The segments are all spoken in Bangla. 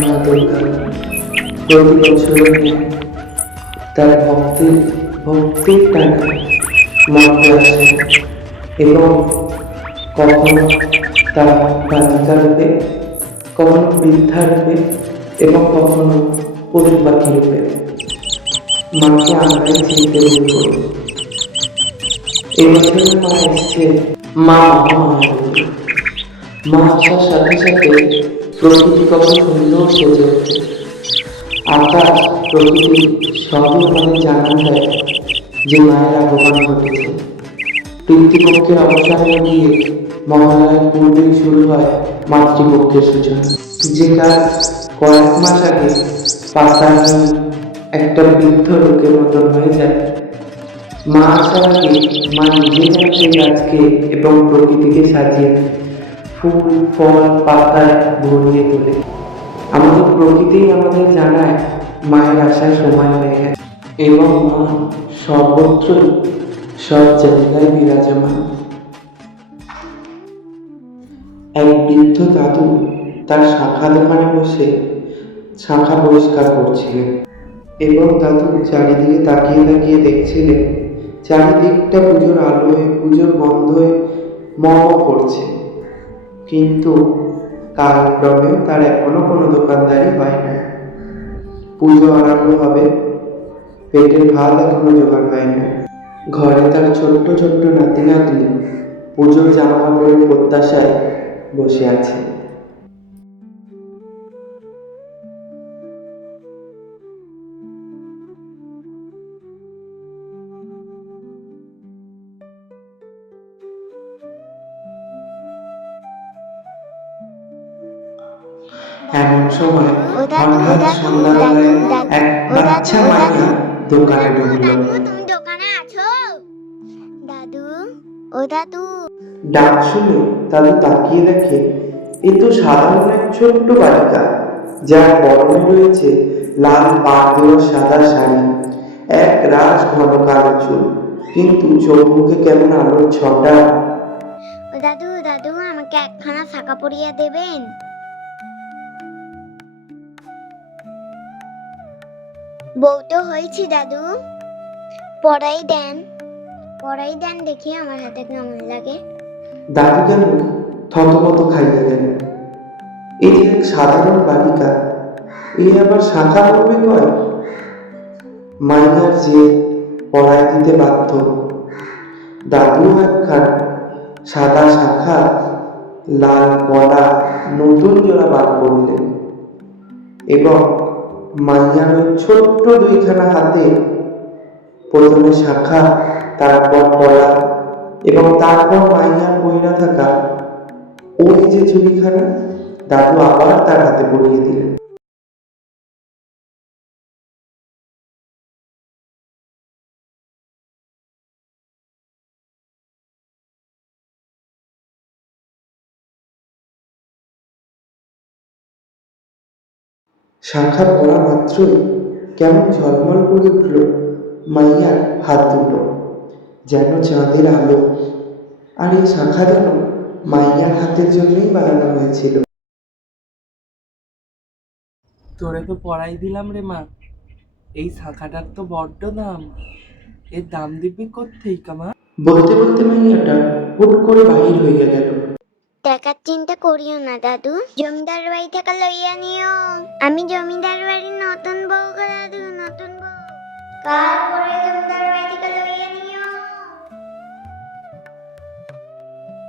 মা দুর্গা প্রতি বছর তার ভক্তের ভক্তির টানে মাকে আসে এবং কখনো তার বালিকা রূপে, কখনো বৃদ্ধা রূপে, এবং কখনো পশু পাখি রূপে। মাকে আমরাই চিনতে ভুল করি। এবছর মা এসছে মা মহামায়া মা আসার সাথে সাথে প্রকৃতি কত সুন্দর সেজে আকাশ প্রকৃতি আমাদের জানান দেয় যে মায়ের আগমন ঘটেছে। পিতৃপক্ষের অবসানে গিয়ে মহালয়ার পূর্বেই শুরু হয় মাতৃপক্ষের সূচনা। যে কাজ কয়েক মাস আগে পাতা একটা বৃদ্ধ লোকের মতন হয়ে যায়। মা আসার আগে মা নিজে সেই গাছকে এবং প্রকৃতিকে সাজিয়ে নেয়। ফুল ফল পাতায় ভরিয়ে তোলে। আমাদের প্রকৃতি আমাদের জানায়, মায়ের আসার সময় গেছে। এবং মা সর্বত্রই সব জায়গায় বিরাজমান। এক বৃদ্ধ দাদু তার শাখা দোকানে বসে শাখা পরিষ্কার করছিলেন। এবং দাদু চারিদিকে তাকিয়ে তাকিয়ে দেখছিলেন, চারিদিকটা পুজোর আলোয়, পুজোর গন্ধে মম করছে। কিন্তু কালক্রমে তার এখনও কোনো দোকানদারি হয় না। পুজো আরম্ভ হবে। পেটের ভাত এখনও জোগাড় হয় না। ঘরে তার ছোট্ট ছোট্ট নাতি নাতনি পুজোর জামা কাপড়ের প্রত্যাশায় বসে আছে। এমন সময় হঠাৎ সন্ধ্যাবেলায় এক বাচ্চা মাইয়া দোকানে ঢুকলো। দাদু তুমি দোকানে আছো? দাদু ও দাদু। ডাক শুনে দাদু তাকিয়ে দেখে এ তো সাধারণ এক ছোট্ট বালিকা যার পরনে রয়েছে লাল পাড় দেওয়া সাদা শাড়ি এক রাস ঘন কালো চুল কিন্তু চোখ মুখে কেমন আলোর ছটা। দাদু দাদু আমাকে একখানা শাখা পরিয়ে দেবেন? বউ তো হয়েছি, দাদু। পড়াই দেন পড়াই দেন দেখি আমার হাতে কেমন লাগে। দাদু কেন থতমত খাইয়ে এই যে এক সাধারণ বালিকা এই আবার শাখা করবে কয়? মাইনার যে পড়াই দিতে বাধ্য। দাদু একখান সাদা শাখা, লাল পলা নতুন জোড়া বার করলেন। এবং মাইয়ার ওই ছোট্ট দুইখানা হাতে প্রথমে শাখা, তারপর পড়া এবং তারপর মাইয়ার বইরা থাকা। ওই যে ছবিখানা দাদু আবার তার হাতে পড়িয়ে দিলেন। শাখা পড়া মাত্রই কেমন ঝলমল করে উঠল মাইয়ার হাত দুটো। যেন চাঁদের আলো আর এই শাখা যেন মাইয়ার হাতের জন্যই বানানো হয়েছিল। তোরে তো পড়াই দিলাম রে মা। এই শাখাটার তো বড্ড দাম। এর দাম দিবি কোথেই কামা বলতে বলতে মাইয়াটা হুট করে বাহির হইয়া গেল। টাকার চিন্তা করিও না, দাদু। জমিদার বাড়ি থেকে লইয়া নিও। আমি জমিদার বাড়ির নতুন বউ গো, দাদু, নতুন বউ। কাল করে জমিদার বাড়ি থেকে লইয়া নিও।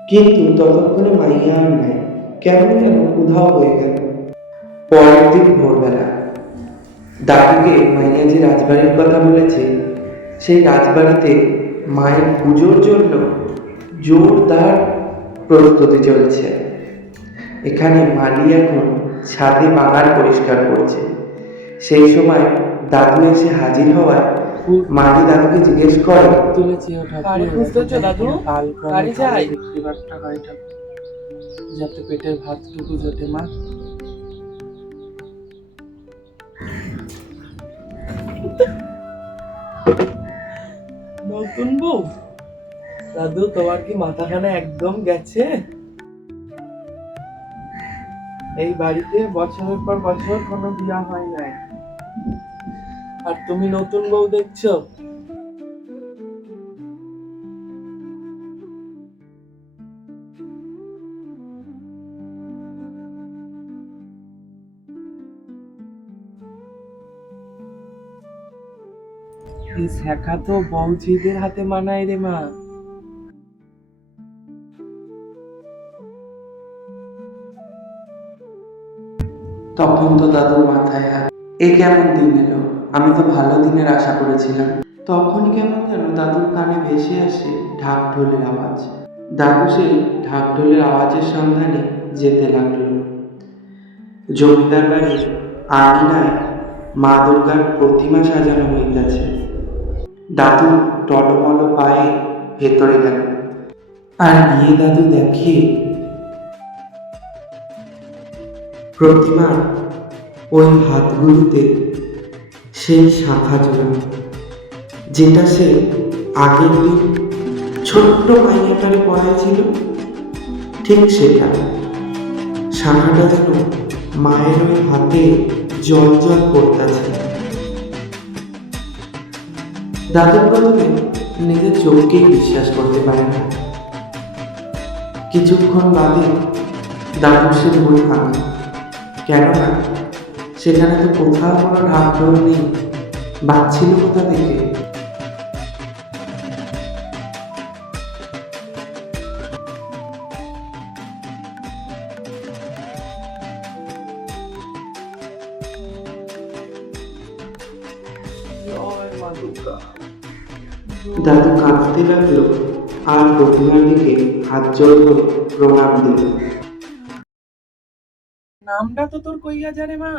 কিন্তু ততক্ষণে মাইয়া আর নাই। কেমন যেন উধাও হয়ে গেল। পরের দিন ভোরবেলা। দাদুকে মাইয়া যে রাজবাড়ির কথা বলেছে, সেই রাজবাড়িতে মায়ের পুজোর জন্য জোরদার প্রস্তুতি চলছে। এখানে মালি এখন ছাদে বাগান পরিষ্কার করছে। সেই সময় দাদু এসে হাজির হওয়ায় মালি দাদুকে জিজ্ঞেস করে তুলেছি দাদু? যাতে পেটের ভাতটুকু জোটে মা। নতুন বউ? দাদু, তোমার কি মাথাখানা একদম গেছে? এই বাড়িতে বছরের পর বছর কোনো বিয়া হয় নাই। আর তুমি নতুন বউ দেখছ? শেখা তো বউঝিদের হাতে মানায় রে মা। তখন তো দাদুর মাথায় হাত। এ কেমন দিন এলো? আমি তো ভালো দিনের আশা করেছিলাম। তখন কেমন যেন দাদুর কানে ভেসে আসে ঢাক ঢোলের আওয়াজ। দাদু সেই ঢাক ঢোলের আওয়াজের সন্ধানে যেতে লাগল। জমিদার বাড়ির আঙিনায় মা দুর্গার প্রতিমা সাজানো হইতাছে। দাদু টলমল পায়ে ভেতরে গেল। আর গিয়ে দাদু দেখে প্রতিমার ওই হাতগুলিতে সেই শাখা জোড়া যেটা সে আগের দিন ছোট্ট মাইনেটারে পড়াইছিল, ঠিক সেটা। শাখাটা যেন মায়ের ওই হাতে জল জল করতেছে দাদু প্রথমে নিজের চোখকেই বিশ্বাস করতে পারে না। কিছুক্ষণ বাদে দাদু সে ভুল ভাঙে। কেননা সেখানে তো কোথাও কোনো ঢাক ঢোল নেই। বাজছিল কোথা থেকে? দাদু কাঁদতে লাগল আর প্রতিমার দিকে হাত জোর করে প্রণাম দিল। নামটা তো তোর কইয়া জানে মা।